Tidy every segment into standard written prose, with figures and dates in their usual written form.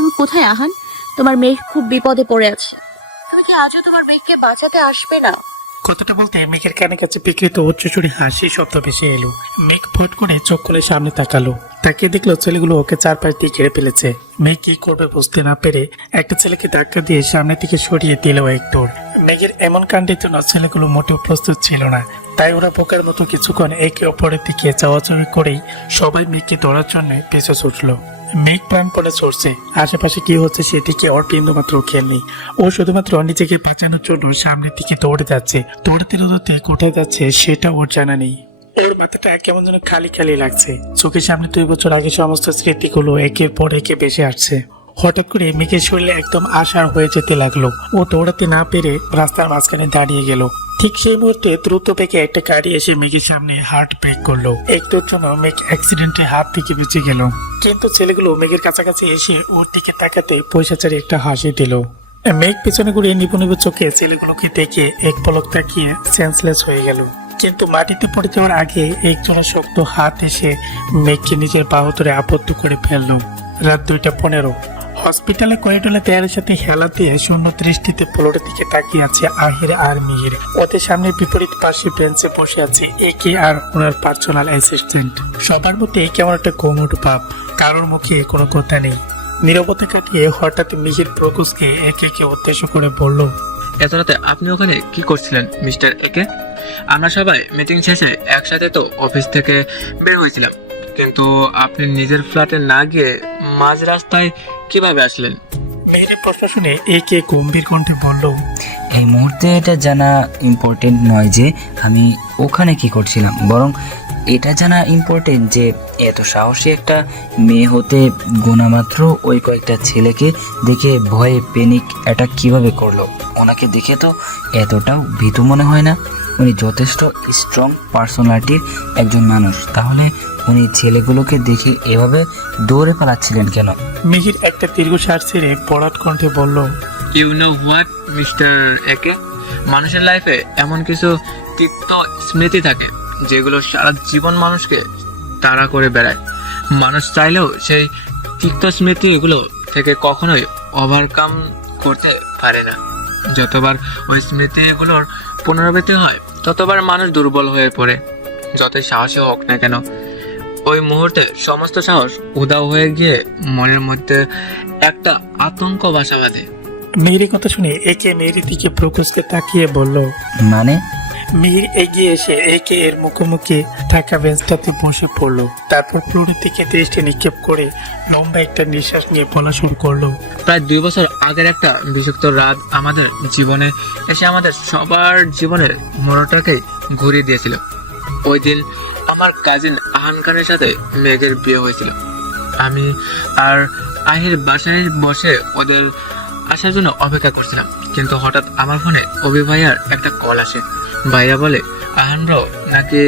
তুমি কোথায় আহান? তোমার মেয়ে খুব বিপদে পড়ে আছে। তুমি কি আজও তোমার মেয়েকে বাঁচাতে আসবে না? কথাটা বলতে মেঘের কানে কাছে বিকৃত উচ্চস্বরী হাসি শব্দ ভেসে এলো। মেঘ ফট করে চোখ খুলে সামনে তাকালো, তাকিয়ে দেখলো ছেলেগুলো ওকে চারপাশ দিয়ে ঘিরে ফেলেছে। মেঘ কি করবে বুঝতে না পেরে একটা ছেলেকে ধাক্কা দিয়ে সামনে থেকে সরিয়ে দিল এক দৌড়। মেঘের এমন কাণ্ডের জন্য ছেলেগুলো মোটেও প্রস্তুত ছিল না, তাই ওরা বোকার মতো কিছুক্ষণ একে অপরের দিকে চাওয়াচাওয়ি করেই সবাই মেঘকে ধরার জন্য পিছু ছুটলো। মেঘ প্রাণপণে চড়ছে, আশেপাশে কি হচ্ছে সেদিকে ওর বিন্দুমাত্র খেয়াল নেই। ও শুধুমাত্র নিজেকে বাঁচানোর জন্য সামনের দিকে দৌড়ে যাচ্ছে। দৌড়তে দৌড়তে কোথায় যাচ্ছে সেটা ওর জানা নেই। ওর মাথাটা কেমন যেন খালি খালি লাগছে। চোখের সামনে 2 বছর আগে সমস্ত স্মৃতিগুলো একের পর একে ভেসে আসছে। হঠাৎ করে মেঘের শরীরে একদম আশার হয়ে যেতে লাগলো। ও দৌড়াতে না পেরে রাস্তার মাঝখানে দাঁড়িয়ে গেল। ঠিক সেই মুহূর্তে দ্রুত বেগে একটা গাড়ি এসে মেঘের সামনে হার্ট ব্রেক করলো। একটুর জন্য মেঘ অ্যাক্সিডেন্টে হাত থেকে বেঁচে গেল। কিন্তু ছেলেগুলো মেঘের কাছাকাছি এসে ওর দিকে তাকাতে পয়সাচারী একটা হাসি দিল। মেঘ পেছনে ঘুরিয়ে নিপুণ চোখে ছেলেগুলোকে দেখে এক পলক তাকিয়ে সেন্সলেস হয়ে গেল। কিন্তু মাটিতে পড়ে যাওয়ার আগে একজনের শক্ত হাত এসে মেঘকে নিজের বাহু ধরে আবদ্ধ করে ফেললো। রাত 2:15। হসপিটালে করিডোরে দেয়ালের সাথে হেলা দিয়ে শূন্য দৃষ্টিতে ফ্লোরের দিকে তাকিয়ে আছে আহির আর মিহির। ওদের সামনে বিপরীত পাশে বেঞ্চে বসে আছে একে আর ওনার পার্সোনাল অ্যাসিস্ট্যান্ট। সবার মধ্যে কেমন একটা কোমর ভাব, কারোর মুখে কোনো কথা নেই। নীরবতা কাটিয়ে হঠাৎ মিহির প্রকুশকে একে উদ্দেশ্য করে বলল, এত রাতে আপনি ওখানে কি করছিলেন মিস্টার একে? আমরা সবাই মিটিং শেষে একসাথে তো অফিস থেকে বের হয়েছিলাম, কিন্তু আপনি নিজের ফ্ল্যাটে না গিয়ে মাঝ রাস্তায় কিভাবে আসলেন? মিহিরের প্রশ্ন শুনে একে গম্ভীর কণ্ঠে বলল, এই মুহূর্তে এটা জানা ইম্পর্টেন্ট নয় যে আমি ওখানে কি করছিলাম, বরং এটা জানা ইম্পর্টেন্ট যে এত সাহসী একটা মেয়ে হতে গুণামাত্র ওই কয়েকটা ছেলেকে দেখে ভয়ে প্যানিক অ্যাটাক কিভাবে করলো। ওনাকে দেখে তো এতটাও ভীতু মনে হয় না। উনি যথেষ্ট স্ট্রং পার্সোনালিটির একজন মানুষ, তাহলে উনি ছেলেগুলোকে দেখে এভাবে দৌড়ে পালাচ্ছিলেন কেন? মিহির একটা দীর্ঘশ্বাস ছেড়ে পড়াট কণ্ঠে বলল, ইউ নো হোয়াট মিস্টার একে, মানুষের লাইফে এমন কিছু তিক্ত স্মৃতি থাকে যেগুলো সারা জীবন মানুষকে তাড়া করে বেড়ায়। মানুষ চাইলেও সেই তিক্ত স্মৃতি এগুলো থেকে কখনোই ওভারকাম করতে পারে না। যতবার ওই স্মৃতি এগুলোর পুনরাবৃত্তি হয় ততবার মানুষ দুর্বল হয়ে পড়ে। যতই সাহসী হোক না কেন, ওই মুহূর্তে সমস্ত সাহস উধাও হয়ে গিয়ে মনের মধ্যে একটা আতঙ্ক বাসা বাঁধে। মিহিরের কথা শুনে একে মেয়ের দিকে প্রকুশকে তাকিয়ে বলল, মানে? মিহির এগিয়ে এসে একে এর মুখোমুখি থাকা বেঞ্চটাতে বসে পড়লো। তারপর ফ্লোরের দিকে দৃষ্টি নিক্ষেপ করে লম্বা একটা নিঃশ্বাস নিয়ে বলা শুরু করলো, প্রায় 2 বছর আগের একটা বিষাক্ত রাত আমাদের জীবনে এসে আমাদের সবার জীবনের মোড়টাকে ঘুরিয়ে দিয়েছিল। ওই দিন আমার কাজিন আহান খানের সাথে মেঘের বিয়ে হয়েছিল। আমি আর আহির বাসায় বসে ওদের আসার জন্য অপেক্ষা করছিলাম, কিন্তু হঠাৎ আমার ফোনে অভি ভাইয়ার একটা কল আসে। ভাইয়া বলে আহান ব্রো নাকি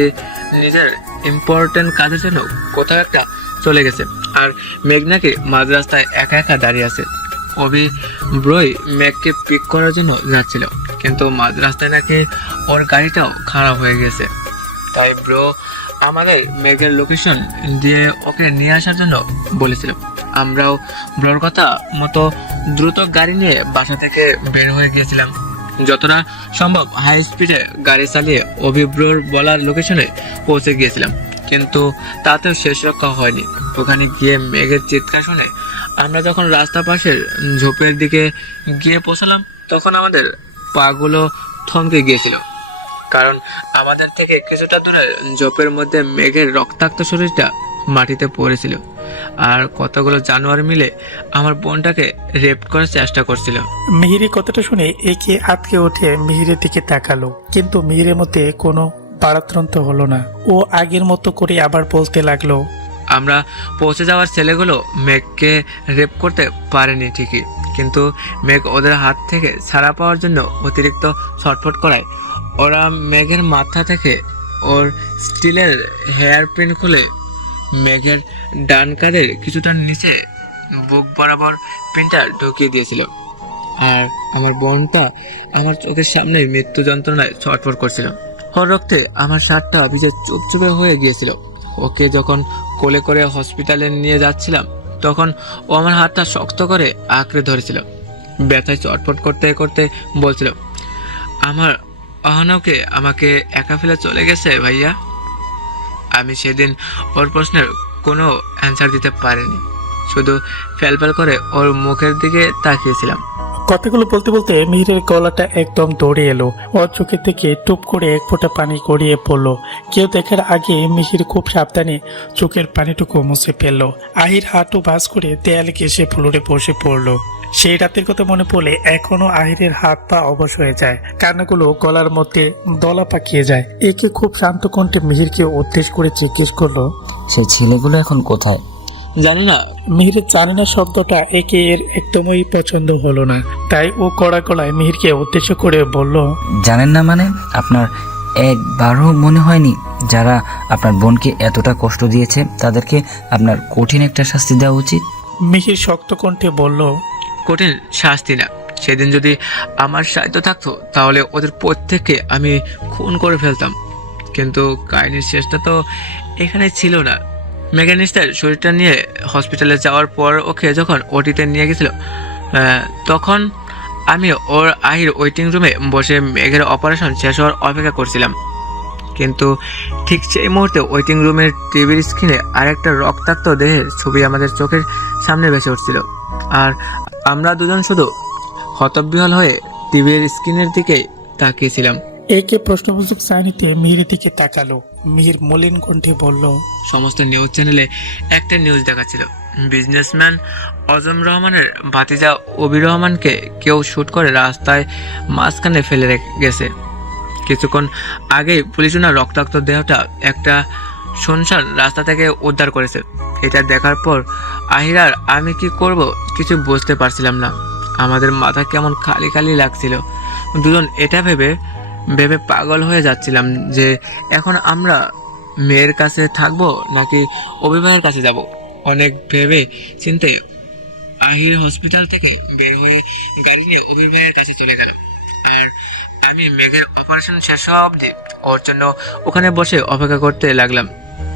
নিজের ইম্পর্টেন্ট কাজের জন্য কোথাও একটা চলে গেছে, আর মেঘ নাকি মাঝ রাস্তায় একা একা দাঁড়িয়ে আছে। অভি ব্রোই মেঘকে পিক করার জন্য যাচ্ছিল, কিন্তু মাঝ রাস্তায় নাকি ওর গাড়িটাও খারাপ হয়ে গেছে। তাই ব্রো আমাদের মেঘের লোকেশন দিয়ে ওকে নিয়ে আসার জন্য বলেছিল। আমরাও ব্রোর কথা মতো দ্রুত গাড়ি নিয়ে বাসা থেকে বের হয়ে গিয়েছিলাম। যতটা সম্ভব হাই স্পিডে গাড়ি চালিয়ে অভিব্রোর বলার লোকেশনে পৌঁছে গিয়েছিলাম, কিন্তু তাতেও শেষ রক্ষা হয়নি। ওখানে গিয়ে মেঘের চিৎকার শুনে আমরা যখন রাস্তা পাশের ঝোপের দিকে গিয়ে পৌঁছালাম, তখন আমাদের পাগুলো থমকে গিয়েছিল, কারণ আমাদের থেকে কিছুটা দূরে ঝোপের মধ্যে মেঘের রক্তাক্ত শরীরটা মাটিতে পড়েছিল, আর কতগুলো জানোয়ার মিলে আমার বোনটাকে রেপ করার চেষ্টা করছিল। মিহিরের কথাটা শুনে একে আটকে উঠে মিহিরের দিকে তাকালো, কিন্তু মিহিরের মধ্যে কোনো বাড়াতন্ত্র হলো না। ও আগের মতো করে আবার বলতে লাগলো, আমরা পৌঁছে যাওয়ার ছেলেগুলো মেঘকে রেপ করতে পারেনি ঠিকই, কিন্তু মেঘ ওদের হাত থেকে ছাড়া পাওয়ার জন্য অতিরিক্ত ছটফট করায় ওরা মেঘের মাথা থেকে ওর স্টিলের হেয়ার পিন খুলে মেঘের ডান কাঁধের কিছুটা নিচে বুক বরাবর পিনটা ঢুকিয়ে দিয়েছিল। আর আমার বোনটা আমার চোখের সামনে মৃত্যু যন্ত্রণায় ছটফট করছিল। ওর রক্তে আমার শার্টটা ভিজে চুপচুপে হয়ে গিয়েছিল। ওকে যখন কোলে করে হসপিটালে নিয়ে যাচ্ছিলাম, তখন ও আমার হাতটা শক্ত করে আঁকড়ে ধরেছিল। ব্যথায় চটপট করতে করতে বলছিল, আমার অহনাকে আমাকে একা ফেলে চলে গেছে ভাইয়া। আমি সেদিন ওর প্রশ্নের কোনো অ্যান্সার দিতে পারিনি, শুধু ফ্যালফ্যাল করে ওর মুখের দিকে তাকিয়েছিলাম। কথাগুলো বলতে বলতে মিহিরের গলাটা একদম দৌড়ে এলো। ওর চোখের থেকে টুপ করে এক ফোঁটা পানি গড়িয়ে পড়লো। কেউ দেখার আগে মিহির খুব সাবধানে চোখের পানিটুকু মুছে ফেললো। আহির হাঁটু বাস করে দেয়ালে ঘেঁষে ফ্লোরে বসে পড়লো। সেই রাতের কথা মনে পড়লে এখনো আহিরের হাত পা অবশ হয়ে যায়, কান্নাগুলো গলার মধ্যে দলা পাকিয়ে যায়। একে খুব শান্ত কণ্ঠে মিহিরকে উদ্দেশ্য করে জিজ্ঞেস করলো, সেই ছেলেগুলো এখন কোথায়? জানি না। মিহিরের জানে না শব্দটা একে এর একদমই পছন্দ হলো না, তাই ও কড়া গলায় মিহিরকে উদ্দেশ্য করে বলল, জানেন না মানে? আপনার একবারও মনে হয়নি যারা আপনার বোনকে এতটা কষ্ট দিয়েছে তাদেরকে আপনার কঠিন একটা শাস্তি দেওয়া উচিত? মিহির শক্ত কণ্ঠে বলল, কঠিন শাস্তি না। সেদিন যদি আমার সাহিত্য থাকতো তাহলে ওদের প্রত্যেককে আমি খুন করে ফেলতাম, কিন্তু কাহিনীর শেষটা তো এখানে ছিল না। মেগানিস্টার শরীরটা নিয়ে হসপিটালে যাওয়ার পর ওকে যখন ওটিতে নিয়ে গেছিল, তখন আমি ওর আহির ওয়েটিং রুমে বসে মেঘের অপারেশন শেষ হওয়ার অপেক্ষা করছিলাম। কিন্তু ঠিক সেই মুহূর্তে ওয়েটিং রুমের টিভির স্ক্রিনে আরেকটা রক্তাক্ত দেহের ছবি আমাদের চোখের সামনে ভেসে উঠছিল, আর আমরা দুজন শুধু হতবিহ্বল হয়ে টিভির স্ক্রিনের দিকে তাকিয়েছিলাম। একে প্রশ্নবোধক চাহনিতে মিহিরের দিকে তাকালো। মিহির মলিন কণ্ঠে বলল, সমস্ত নিউজ চ্যানেলে একটা নিউজ দেখাচ্ছিল, বিজনেসম্যান অজম রহমানের ভাতিজা অবি রহমানকে কেউ শ্যুট করে রাস্তায় মাঝখানে ফেলে গেছে। কিছুক্ষণ আগেই পুলিশ ওনার রক্তাক্ত দেহটা একটা শুনশান রাস্তা থেকে উদ্ধার করেছে। এটা দেখার পর আহিরার আমি কি করব কিছু বুঝতে পারছিলাম না। আমাদের মাথা কেমন খালি খালি লাগছিল। দুজন এটা ভেবে ভেবে পাগল হয়ে যাচ্ছিলাম যে এখন আমরা মেয়ের কাছে থাকবো নাকি অভিভাবকের কাছে যাব। অনেক ভেবে চিন্তে আহির হসপিটাল থেকে বের হয়ে গাড়ি নিয়ে অভিভাবকের কাছে চলে গেল, আর আমি মেঘের অপারেশন শেষ হওয়া অবধি ওর জন্য ওখানে বসে অপেক্ষা করতে লাগলাম।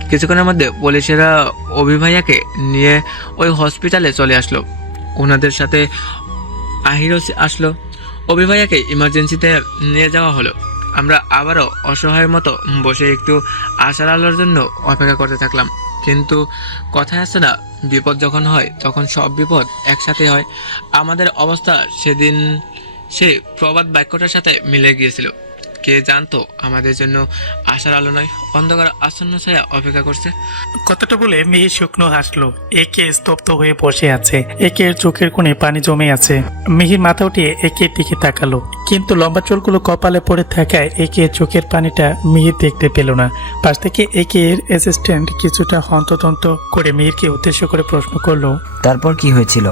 কিছুক্ষণের মধ্যে পুলিশেরা অভিভাইয়াকে নিয়ে ওই হসপিটালে চলে আসলো। ওনাদের সাথে আহিরও আসলো। অভিভাইয়াকে ইমার্জেন্সিতে নিয়ে যাওয়া হলো। আমরা আবারও অসহায়ের মতো বসে একটু আশার আলোর জন্য অপেক্ষা করতে থাকলাম। কিন্তু কথায় আছে না, বিপদ যখন হয় তখন সব বিপদ একসাথে হয়। আমাদের অবস্থা সেদিন সেই প্রবাদ বাক্যটার সাথে মিলে গিয়েছিল। কে জানতো আমাদের জন্য আশার আলো নয়, অন্ধকার আসন্ন ছায়া অপেক্ষা করছে। কথাটা বলে মিহির শুকনো হাসলো। একে স্তব্ধ হয়ে বসে আছে। একের চোখের কোণে পানি জমে আছে। মিহির মাথা উঠিয়ে একের দিকে তাকালো, কিন্তু লম্বা চুলগুলো কপালে পড়ে থাকায় একে চোখের পানিটা মিহির দেখতে পেল না। পাশ থেকে একের অ্যাসিস্ট্যান্ট কিছুটা হন্তদন্ত করে মিহিরকে উদ্দেশ্য করে প্রশ্ন করলো, তারপর কি হয়েছিল?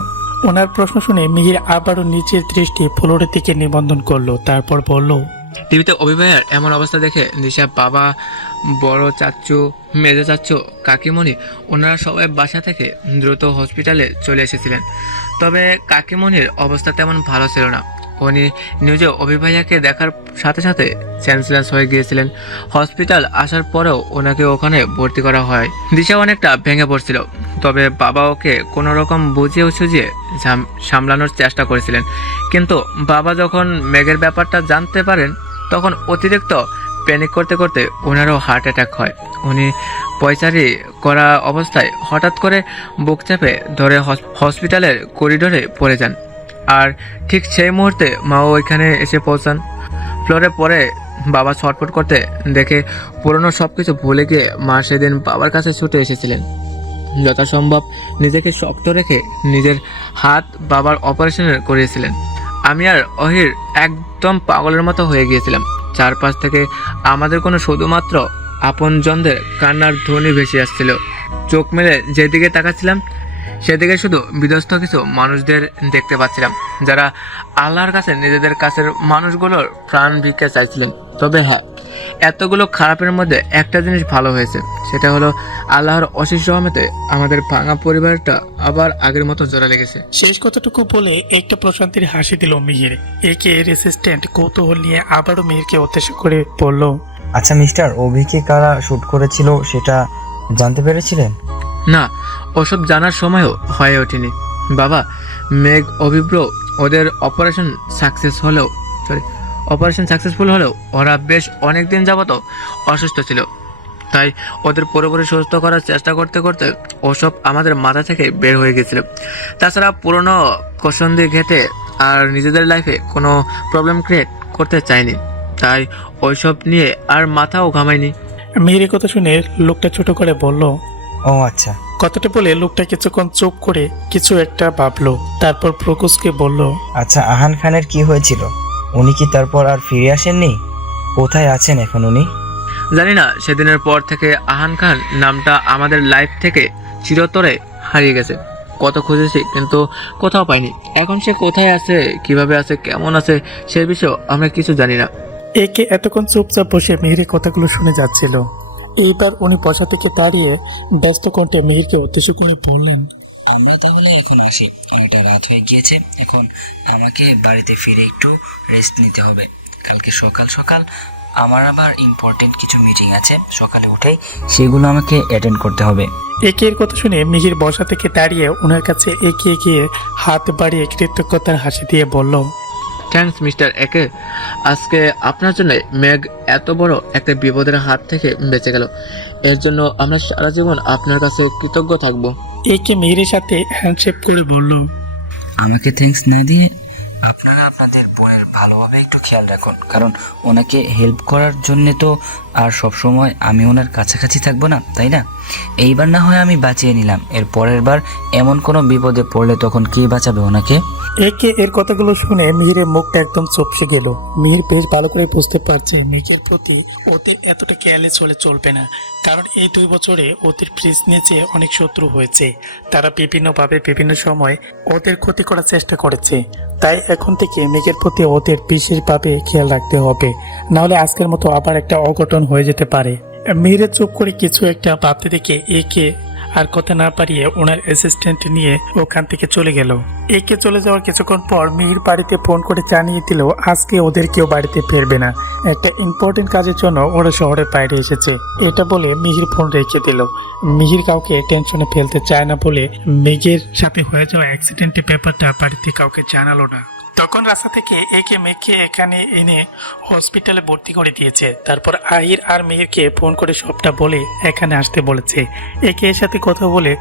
ওনার প্রশ্ন শুনে মিহির আবারও নিচের দৃষ্টি ফ্লোরের দিকে নিবন্ধন করলো। তারপর বলল, টিভিতে অভিভাবকের এমন অবস্থা দেখে দিশা বাবা, বড় চাচ্চু, মেজো চাচ্চু, কাকিমণি ওনারা সবাই বাসা থেকে দ্রুত হসপিটালে চলে এসেছিলেন। তবে কাকিমণির অবস্থা তেমন ভালো ছিল না। উনি নিজে অভিভাবককে দেখার সাথে সাথে সেন্সলেস হয়ে গিয়েছিলেন। হসপিটাল আসার পরেও ওনাকে ওখানে ভর্তি করা হয়। দিশা অনেকটা ভেঙে পড়ছিল, তবে বাবা ওকে কোনো রকম বুঝিয়ে সুঝিয়ে সামলানোর চেষ্টা করেছিলেন। কিন্তু বাবা যখন মেঘের ব্যাপারটা জানতে পারেন তখন অতিরিক্ত প্যানিক করতে করতে ওনারও হার্ট অ্যাটাক হয়। উনি পয়চারি করা অবস্থায় হঠাৎ করে বুক চেপে ধরে হসপিটালের করিডোরে পড়ে যান, আর ঠিক সেই মুহূর্তে মাও ওইখানে এসে পৌঁছান। ফ্লোরে পরে বাবা ছটফট করতে দেখে পুরনো সব কিছু ভুলে গিয়ে মা সেদিন বাবার কাছে ছুটে এসেছিলেন। যথাসম্ভব নিজেকে শক্ত রেখে নিজের হাত বাবার অপারেশনের করিয়েছিলেন। আমি আর অহির একদম পাগলের মতো হয়ে গিয়েছিলাম। চারপাশ থেকে আমাদের কোনো শুধুমাত্র আপনজনদের কান্নার ধ্বনি ভেসে আসছিল। চোখ মেলে যেদিকে তাকাচ্ছিলাম সেদিকে শুধু বিধ্বস্ত কিছু মানুষদের দেখতে পাচ্ছিলাম, যারা আল্লাহর কাছে নিজেদের কাছের মানুষগুলোর প্রাণ ভিক্ষা চাইছিলেন। তবে হ্যাঁ, এতগুলো খারাপের মধ্যে একটা জিনিস ভালো হয়েছে, সেটা হলো আল্লাহর অশেষ রহমতে আমাদের ভাঙা পরিবারটা আবার আগের মতো জোড়া লেগেছে। শেষ কথাটুকু বলে একটা প্রশান্তির হাসি দিল মিহির। একে রেসিস্ট্যান্ট কৌতূহল নিয়ে আবারও মিহিরকে উদ্দেশ্য করে বলল, আচ্ছা মিস্টার, অভিকে কারা শুট করেছিল সেটা জানতে পেরেছিলেন? না, ওসব জানার সময়ও হয়ে ওঠেনি। বাবা, মেঘ, অভিব্র ওদের অপারেশন সাকসেসফুল হলেও ওরা বেশ অনেক দিন যাবত অসুস্থ ছিল। তাই ওদের পুরোপুরি সুস্থ করার চেষ্টা করতে করতে ওসব আমাদের মাথা থেকে বের হয়ে গেছিল। তাছাড়া পুরনো কসন্দি ঘেটে আর নিজেদের লাইফে কোনো প্রবলেম ক্রিয়েট করতে চাইনি, তাই ওইসব নিয়ে আর মাথাও ঘামায়নি। মিহির কথা শুনে লোকটা ছোট করে বলল। ও আচ্ছা। কথাটা বলে লোকটা কিছুক্ষণ চুপ করে কিছু একটা ভাবলো, তারপর প্রকুশকে বলল। আচ্ছা, আহান খানের কি হয়েছিল? উনি কি তারপর আর ফিরে আসেননি? কোথায় আছেন এখন উনি? জানি না, সেদিনের পর থেকে আহান খান নামটা আমাদের লাইফ থেকে চিরতরে হারিয়ে গেছে। কত খুঁজেছি কিন্তু কোথাও পাইনি। এখন সে কোথায় আছে, কিভাবে আছে, কেমন আছে সে বিষয়ে আমরা কিছু জানি না। একে এতক্ষণ চুপচাপ বসে মিহিরের কথাগুলো শুনে যাচ্ছিল। এইবার উনি বসা থেকে দাঁড়িয়ে ব্যস্ত কণ্ঠে মিহিরকে উদ্দেশ্য করে বললেন। আমরা তাহলে এখন আসি, অনেকটা রাত হয়ে গিয়েছে। এখন আমাকে বাড়িতে ফিরে একটু রেস্ট নিতে হবে। কালকে সকাল সকাল আমার আবার ইম্পর্টেন্ট কিছু মিটিং আছে, সকালে উঠেই সেগুলো আমাকে অ্যাটেন্ড করতে হবে। একের কথা শুনে মিহির বসা থেকে দাঁড়িয়ে ওনার কাছে এগিয়ে গিয়ে হাত বাড়িয়ে কৃতজ্ঞতার হাসি দিয়ে বলল। থ্যাঙ্কস মিস্টার একে, আজকে আপনার জন্য মেঘ এত বড় একটা বিপদের হাত থেকে বেঁচে গেল। এর জন্য আমরা সারা জীবন আপনার কাছে কৃতজ্ঞ থাকবো। একে মিহিরের সাথে হ্যান্ডশেক করে বলল। আমাকে থ্যাঙ্কস না দিয়ে আপনারা আপনাদের বোনের ভালোভাবে একটু খেয়াল রাখুন, কারণ ওনাকে হেল্প করার জন্যে তো আর সব সময় আমি ওনার কাছাকাছি থাকবো না, তাই না? এইবার না হয় আমি বাঁচিয়ে নিলাম, এর পরের বার এমন কোনো বিপদে পড়লে তখন কে বাঁচাবে ওনাকে? একে এর কথাগুলো শুনে মিহিরের মুখটা একদম চুপসে গেল। মিহির বেশ ভালো করে বুঝতে পারছে মেঘের প্রতি ওদের এতটা কেয়ারলেস হলে চলবে না, কারণ এই 2 বছরে ওদের ফ্রিজ নিচে অনেক শত্রু হয়েছে। তারা বিভিন্নভাবে বিভিন্ন সময় ওদের ক্ষতি করার চেষ্টা করেছে। তাই এখন থেকে মেঘের প্রতি ওদের বিশেষভাবে খেয়াল রাখতে হবে, নাহলে আজকের মতো আবার একটা অঘটন হয়ে যেতে পারে। মিহিরের চুপ করে কিছু একটা ভাবতে দেখে একে আর কথা না পারিয়ে ওনার অ্যাসিস্ট্যান্ট নিয়ে ওখান থেকে চলে গেল। একে চলে যাওয়ার কিছুক্ষণ পর মিহির বাড়িতে ফোন করে জানিয়ে দিল আজকে ওদের কেউ বাড়িতে ফিরবে না, একটা ইম্পর্টেন্ট কাজের জন্য ওরা শহরের বাইরে এসেছে। এটা বলে মিহির ফোন রেখে দিল। মিহির কাউকে টেনশনে ফেলতে চায় না বলে মেঘের সাথে হয়ে যাওয়া অ্যাক্সিডেন্টের ব্যাপারটা বাড়িতে কাউকে জানালো না। তখন রাস্তা থেকে একে মেঘকে এখানে এনে হসপিটালে ভর্তি করে দিয়েছে। তারপর আহির আর মেহেরকে ফোন করে সবটা বলে এখানে আসতে বলেছে। একে এর সাথে কথা বলে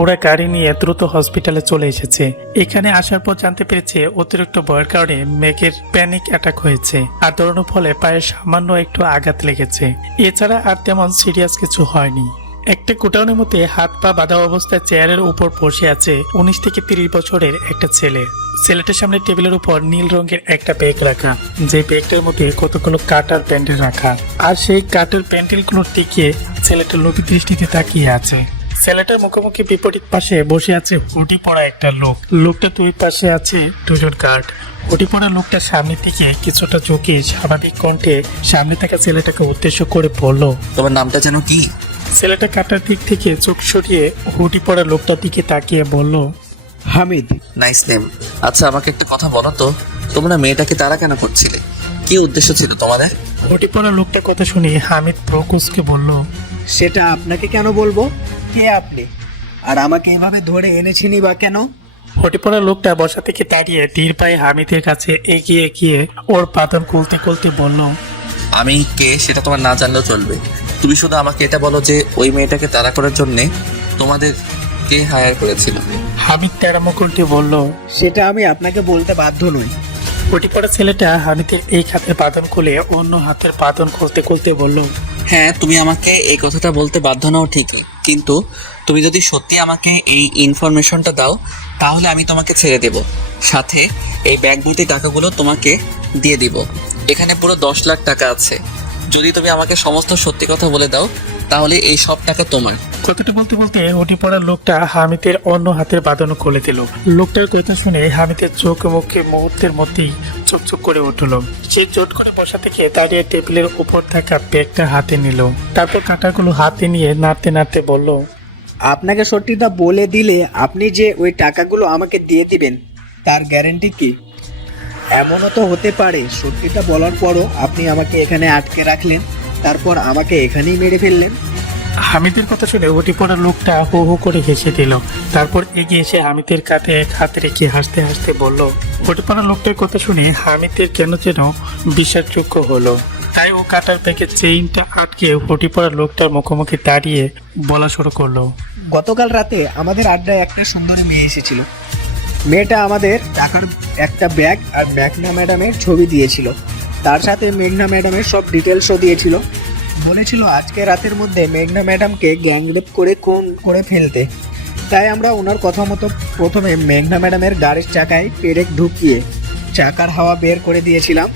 ওরা গাড়ি নিয়ে দ্রুত হসপিটালে চলে এসেছে। এখানে আসার পর জানতে পেরেছে অতিরিক্ত ভয়ের কারণে মেঘের প্যানিক অ্যাটাক হয়েছে আর দৌড়ানোর ফলে পায়ে সামান্য একটু আঘাত লেগেছে। এছাড়া আর তেমন সিরিয়াস কিছু হয়নি। একটা গোডাউনের মধ্যে হাত পা বাঁধা অবস্থায় চেয়ারের উপর বসে আছে 19 থেকে 30 বছরের একটা ছেলে। ছেলেটার সামনে টেবিলের উপর নীল রঙের একটা ব্যাগ রাখা, যে ব্যাগটার মধ্যে কতগুলো কাটার প্যান্ডেল রাখা, আর সেই কাটার প্যান্ডেলগুলোর দিকে ছেলেটা লোভী দৃষ্টিতে তাকিয়ে আছে। ছেলেটার মুখোমুখি বিপরীত পাশে বসে আছে হুডি পরা একটা লোক। লোকটা 2 পাশে আছে 2 জন গার্ড। হুডি পরা লোকটা সামনের দিকে কিছুটা ঝুঁকে স্বাভাবিক কণ্ঠে সামনে থাকা ছেলেটাকে উদ্দেশ্য করে বলল। তোমার নামটা যেন কি? ছেলেটা কাটার দিক থেকে চোখ সরিয়ে হুডি পরা লোকটার দিকে তাকিয়ে বলল, হামিদ। Nice name. আচ্ছা, আমাকে একটা কথা বলো তো, তোমরা মেয়েটাকে তাড়া কেন করছিলে? কি উদ্দেশ্য ছিল তোমাদের? হুডি পরা লোকটার কথা শুনে হামিদ প্রকুশকে বলল। সেটা আপনাকে কেন বলবো? কে আপনি? আর আমাকে এভাবে ধরে এনেছেনই বা কেন? হুডি পরা লোকটা বসা থেকে দাঁড়িয়ে ধীর পায়ে হামিদের কাছে এগিয়ে গিয়ে ওর বাঁধন খুলতে খুলতে বলল, আমি কে সেটা তোমার না জানলেও চলবে। তুমি শুধু আমাকে এটা বলো যে ওই মেয়েটাকে তাড়া করার জন্য তোমাদের কে হায়ার করেছিল? হামিদ তেরামো কণ্ঠে বলল। সেটা আমি আপনাকে বলতে বাধ্য নই। হুডি পরা ছেলেটা হামিদের এই হাতের বাঁধন খুলে অন্য হাতের বাঁধন খুলতে খুলতে বলল, হ্যাঁ, তুমি আমাকে এই কথাটা বলতে বাধ্য নাও ঠিকই, কিন্তু তুমি যদি সত্যি আমাকে এই ইনফরমেশনটা দাও তাহলে আমি তোমাকে ছেড়ে দেব, সাথে এই ব্যাগ ভর্তি টাকাগুলো তোমাকে দিয়ে দিব। এখানে পুরো 10 লাখ টাকা আছে। যদি তুমি আমাকে সমস্ত সত্যি কথা বলে দাও তাহলে এই সব টাকা তোমার। কথাটা বলতে বলতে হুডি পরা লোকটা হামিদের অন্য হাতের বাঁধন খুলে দিল। লোকটার কথা শুনে হামিদের চোখ মুখে মুহূর্তের মধ্যেই চকচক করে উঠল। সে চট করে বসা থেকে দাঁড়িয়ে টেবিলের উপর থাকা ব্যাগটা হাতে নিল। তারপর কাঁটাগুলো হাতে নিয়ে নাড়তে নাড়তে বলল, আপনাকে সত্যিটা বলে দিলে আপনি যে ওই টাকাগুলো আমাকে দিয়ে দিবেন তার গ্যারান্টি কি? এমনও তো হতে পারে সত্যিটা বলার পরও আপনি আমাকে এখানে আটকে রাখলেন, তারপর আমাকে এখানেই মেরে ফেললেন। হামিদের কথা শুনে উঠে পড়া লোকটা হো হো করে হেসে দিল। তারপর এগিয়ে এসে হামিদের কাঁধে এক হাত রেখে হাসতে হাসতে বলল। উঠে পড়া লোকটার কথা শুনে হামিদের কেন যেন বিশ্বাসযোগ্য হলো। তাই ও কাটার প্যাকের চেইনটা আটকে উঠে পড়া লোকটার মুখোমুখি দাঁড়িয়ে বলা শুরু করলো। গতকাল রাতে আমাদের আড্ডায় একটা সুন্দরী মেয়ে এসেছিল। মেয়েটা আমাদের টাকার একটা ব্যাগ আর মেঘনা ম্যাডামের ছবি দিয়েছিল। তার সাথে মেঘনা ম্যাডামের সব ডিটেলসও দিয়েছিল। বলেছিল আজকে রাতের মধ্যে মেঘনা ম্যাডামকে গ্যাংরেপ করে খুন করে ফেলতে। তাই আমরা ওনার কথা মতো প্রথমে মেঘনা ম্যাডামের গাড়ির চাকায় পেরেক ঢুকিয়ে চাকার হাওয়া বের করে দিয়েছিলাম।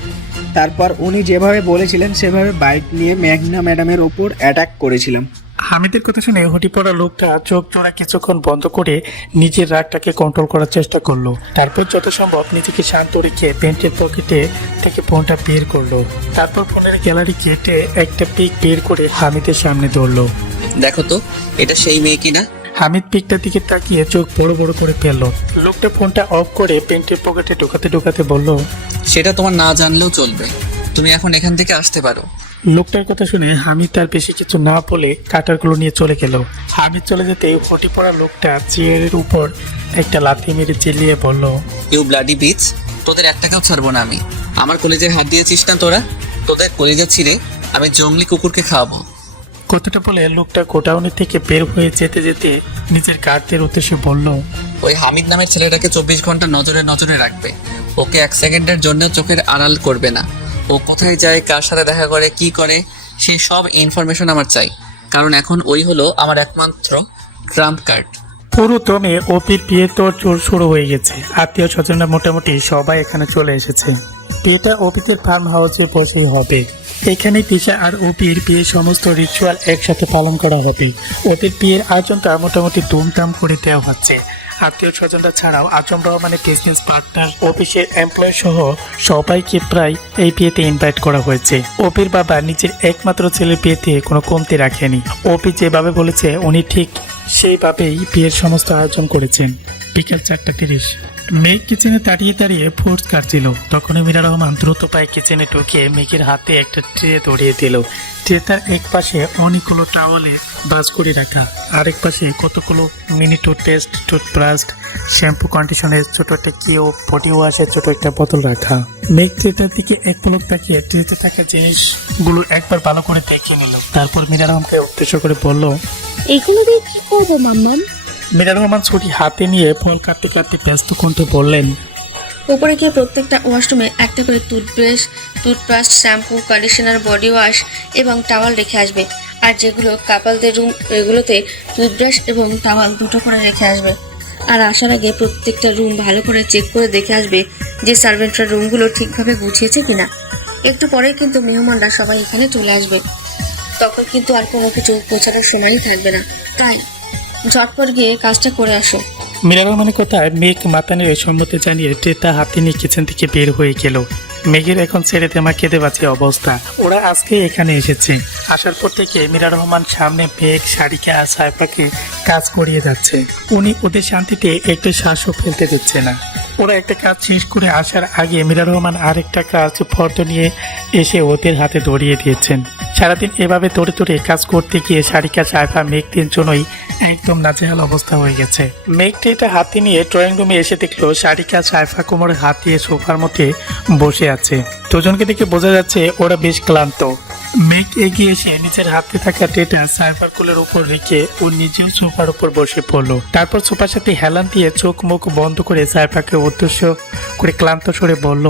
তারপর উনি যেভাবে বলেছিলেন সেভাবে বাইক নিয়ে মেঘনা ম্যাডামের ওপর অ্যাটাক করেছিলাম। হামিদের কথা শুনে হটি পড়া লোকটা চোখ জোড়া কিছুক্ষণ বন্ধ করে নিজের রাগটাকে কন্ট্রোল করার চেষ্টা করলো। তারপর যত সম্ভব নিজেকে শান্ত রেখে প্যান্টের পকেটে থেকে ফোনটা বের করলো। তারপর ফোনের গ্যালারি কেটে একটা পিক বের করে হামিদের সামনে ধরলো। দেখো তো এটা সেই মেয়ে কিনা। হামিদ পিকটার দিকে তাকিয়ে চোখ বড় বড় করে ফেললো। লোকটা ফোনটা অফ করে প্যান্টের পকেটে ঢোকাতে বলল। সেটা তোমার না জানলেও চলবে, তুমি এখন এখান থেকে আসতে পারো। লোকটার কথা শুনে হামিদ তার বেশি কিছু না বলে কাটারগুলো নিয়ে চলে গেল। হামিদ চলে যেতে হটি পড়া লোকটা চেয়ারের উপর একটা লাথি মেরে চিল্লিয়ে বলল। ইউ ব্লাডি বিচ, তোদের একটাকেও ছাড়বো না আমি। আমার কলেজে হাত দিয়েছিস না তোরা, তোদের কলেজে ছিঁড়ে আমি জঙ্গলি কুকুরকে খাওয়াবো। কথাটা বলে লোকটা গোডাউনের থেকে বের হয়ে যেতে যেতে নিজের গার্ডদের উদ্দেশ্যে বলল। ওই হামিদ নামের ছেলেটাকে 24 ঘন্টা নজরে নজরে রাখবে। ওকে 1 সেকেন্ডের জন্য চোখের আড়াল করবে না। ও কোথায় যায়, কার সাথে দেখা করে, কি করে, সেই সব ইনফরমেশন আমার চাই। কারণ এখন ওই হলো আমার একমাত্র ট্রাম্প কার্ড। পুরো দমে ওপির বিয়ে তোর জোর শুরু হয়ে গেছে। আত্মীয় স্বজনরা মোটামুটি সবাই এখানে চলে এসেছে। বিয়েটা অপিতের ফার্ম হাউসে বসেই হবে। এখানে তিশা আর অপির বিয়ের সমস্ত রিচুয়াল একসাথে পালন করা হবে। অপির বিয়ের আয়োজনটা মোটামুটি ধুমধাম করে দেওয়া হচ্ছে। আত্মীয় স্বজনরা ছাড়াও আজম রহমানের বিজনেস পার্টনার, অফিসের এমপ্লয় সহ সবাইকে প্রায় এই বিয়েতে ইনভাইট করা হয়েছে। অপির বাবা নিজের একমাত্র ছেলের বিয়েতে কোনো কমতি রাখেনি। অপি যেভাবে বলেছে উনি ঠিক সেইভাবেই বিয়ের সমস্ত আয়োজন করেছেন। বিকেল 4:30 মেঘ কিচেনে দাঁড়িয়ে দাঁড়িয়ে ফোর্স কাটছিল। তখনই মীরা রহমান দ্রুত পায়ে কিচেনে ঢুকে মেঘের হাতে একটা ট্রে ধরিয়ে দিল। ট্রেটার এক পাশে অনেকগুলো টাওয়ালে ব্রাশ করে রাখা, আরেক পাশে কতগুলো মিনি টুথপেস্ট, টুথব্রাশ, শ্যাম্পু, কন্ডিশনের ছোট একটা কিও, বডি ওয়াশের ছোট একটা বোতল রাখা। মেঘ ট্রেটার দিকে এক পলক তাকিয়ে ট্রেতে থাকা জিনিসগুলো একবার ভালো করে দেখে নিল। তারপর মীরা রহমানকে উদ্দেশ্য করে বলল। এগুলো দিয়ে কি করবো মাম্মাম? মীরা রহমান ছুটি হাতে নিয়ে ফল কাটতে কাটতে ব্যস্ত কণ্ঠে বললেন। উপরে গিয়ে প্রত্যেকটা ওয়াশরুমে একটা করে toothbrush, shampoo, conditioner, body wash এবং টাওয়াল রেখে আসবে। আর যেগুলো কাপালদের রুম, এগুলোতে টুথব্রাশ এবং টাওয়াল দুটো করে রেখে আসবে। আর আসার আগে প্রত্যেকটা রুম ভালো করে চেক করে দেখে আসবে যে সার্ভেন্টরা রুমগুলো ঠিকভাবে গুছিয়েছে কিনা। একটু পরেই কিন্তু মেহমানরা সবাই এখানে চলে আসবে। তখন কিন্তু আর কোনো কিছু গোছানোর সময়ই থাকবে না। তাই ঝটপট গিয়ে কাজটা করে আসো। মীরা রহমানের কথায় মেঘ মাথা নেড়ে সম্মতি জানিয়ে ট্রেটা হাতে নিয়ে কিচেন থেকে বের হয়ে গেল। মেঘের এখন ছেড়ে দেমা কেঁদে বাঁচে অবস্থা। ওরা আজকে এখানে এসেছে। আসার পর থেকে মীরা রহমান সামনে মেঘ, সারিকা আর সাইফাকে কাজ করিয়ে যাচ্ছে। উনি ওদের শান্তিতে একটা শ্বাসও ফেলতে দিচ্ছে না। ওরা একটা কাজ শেষ করে আসার আগে মীরা রহমান আরেকটা কাজ ফর্দ নিয়ে এসে ওদের হাতে ধরিয়ে দিয়েছেন। সারাদিন এভাবে দৌড়ে দৌড়ে কাজ করতে গিয়ে সারিকা, সাইফা, মেঘ তিনজনই একদম নাজেহাল অবস্থা হয়ে গেছে। মেঘটি এটা হাতে নিয়ে ড্রয়িং রুমে এসে দেখলো সারিকা, সাইফা কোমরে হাত দিয়ে সোফার মধ্যে বসে আছে। দুজনকে দেখে বোঝা যাচ্ছে ওরা বেশ ক্লান্ত। মেঘ এগিয়ে এসে নিজের হাতে থাকা ট্রেটা সাইফার কোলের উপর রেখে ও নিজেও সোফার উপর বসে পড়লো। তারপর সোফার সাথে হেলান দিয়ে চোখ মুখ বন্ধ করে সাইফাকে উদ্দেশ্য করে ক্লান্ত স্বরে বলল।